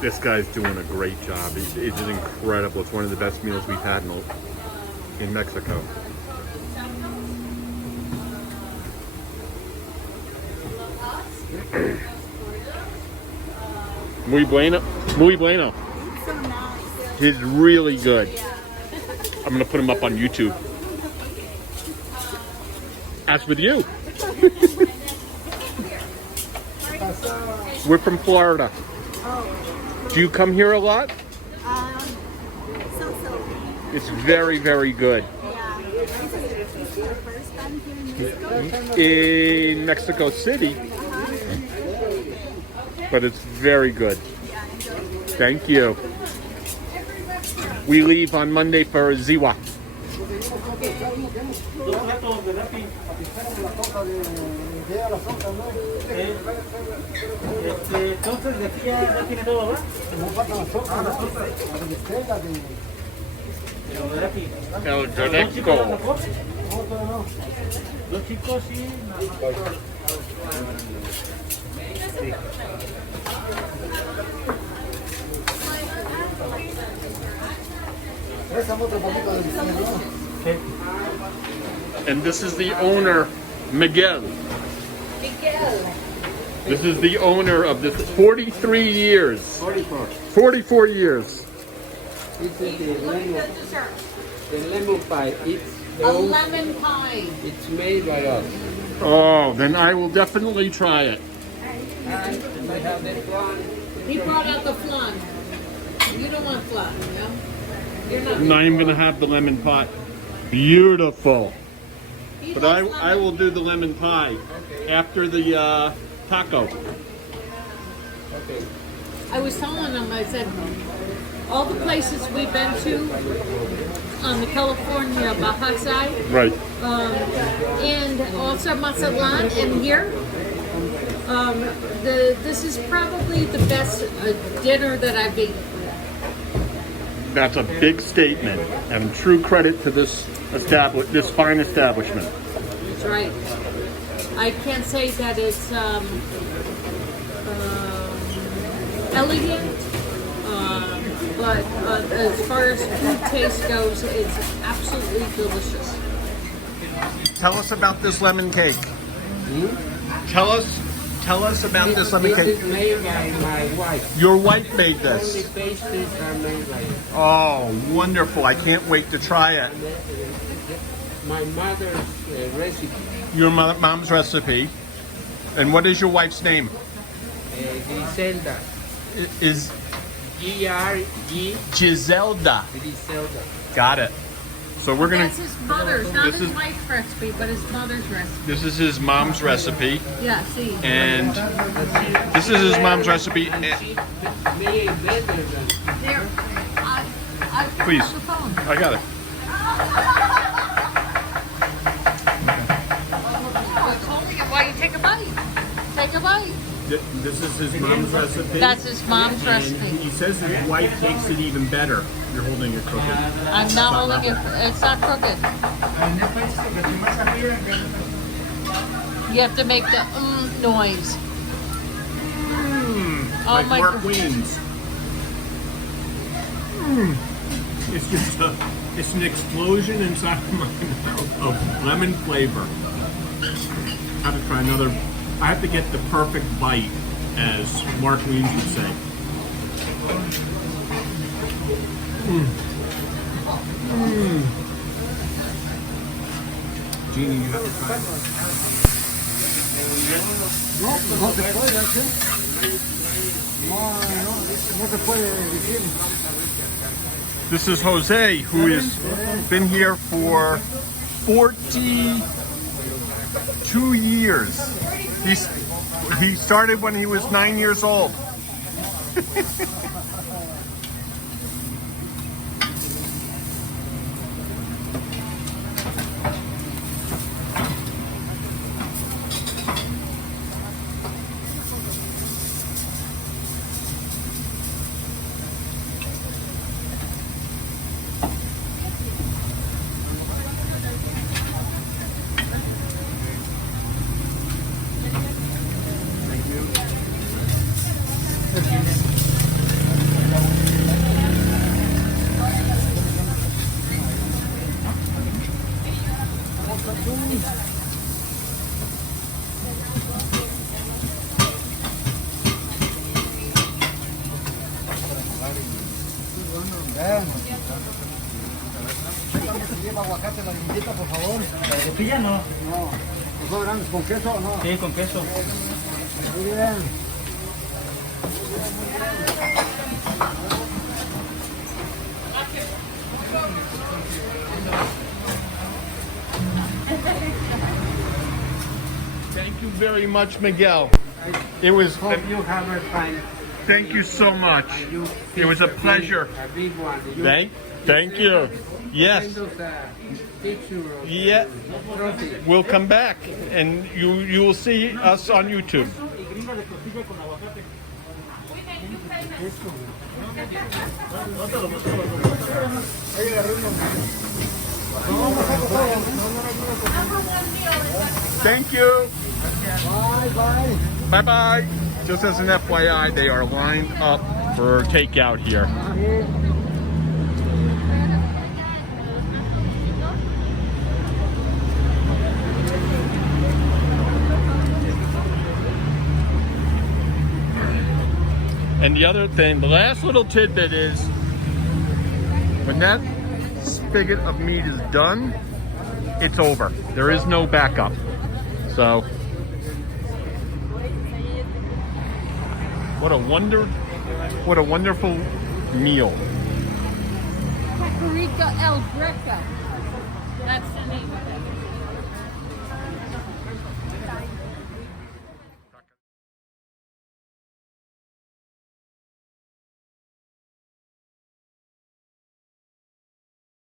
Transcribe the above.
This guy's doing a great job. It's incredible. It's one of the best meals we've had in Mexico. Muy bueno. Muy bueno. So nice. He's really good. I'm gonna put him up on YouTube. As with you. We're from Florida. Oh. Do you come here a lot? So. It's very, very good. Yeah. This is your first time here in Mexico? In Mexico City, but it's very good. Thank you. We leave on Monday for Ziwa. El Greco. And this is the owner, Miguel. This is the owner of this 43 years. 44 years. This is the lemon pie. It's A lemon pie. It's made by us. Oh, then I will definitely try it. And we have the flan. He brought out the flan. You don't want flan, no? You're not. Now I'm going to have the lemon pie. Beautiful. He But loves I lemon. will do the lemon pie after the taco. Okay. I was telling him, I said, all the places we've been to on the California Baja side, Right. and also Mazatlan, and here, this is probably the best dinner that I've eaten. That's a big statement and true credit to this fine establishment. That's right. I can't say that it's elegant, but as far as food taste goes, it's absolutely delicious. Tell us about this lemon cake. Tell us about this lemon This cake. is made by my wife. Your wife made Only this. pastries are made by Oh, wonderful. I can't wait to try it. my mother's recipe. Your mom's recipe. And what is your wife's name? Griselda. Is G-R-G Griselda. Griselda. Got it. So we're gonna. That's his mother's, not This his is- wife's recipe, but his mother's recipe. This is his mom's recipe, Yeah, see. and this is his mom's recipe. She made it better than There, I picked Please. up the phone. I got it. What's holding it while you take a bite? Take a bite. This is his mom's recipe. That's his mom's and recipe. he says his wife takes it even better. You're holding it crooked. I'm not holding it. It's not crooked. You have to make the noise. Oh Like my Mark God. Wayne's. It's just it's an explosion inside of my mouth of lemon flavor. I have to try another. I have to get the perfect bite, as Mark Wayne would say. Jeannie, you have to try it. This is Jose, who has been here for 42 years. He started when he was 9 years old. Lleva aguacate la galleta, por favor. ¿Pilla no? No. ¿Los grandes con queso o no? Sí, con queso. Muy bien. Thank you very much, Miguel. It was. Hope you have a fine. Thank you so much. You It was a pleasure. A big one. Thank you. Yes. Send us a picture of Yeah. the trophy. We'll come back, and you will see us on YouTube. Thank you. Bye, bye. Bye bye. Just as an FYI, they are lined up for takeout here. And the other thing, the last little tidbit is, when that spigot of meat is done, it's over. There is no backup. So, what a wonderful meal. Taqueria El Greco. That's the name of it.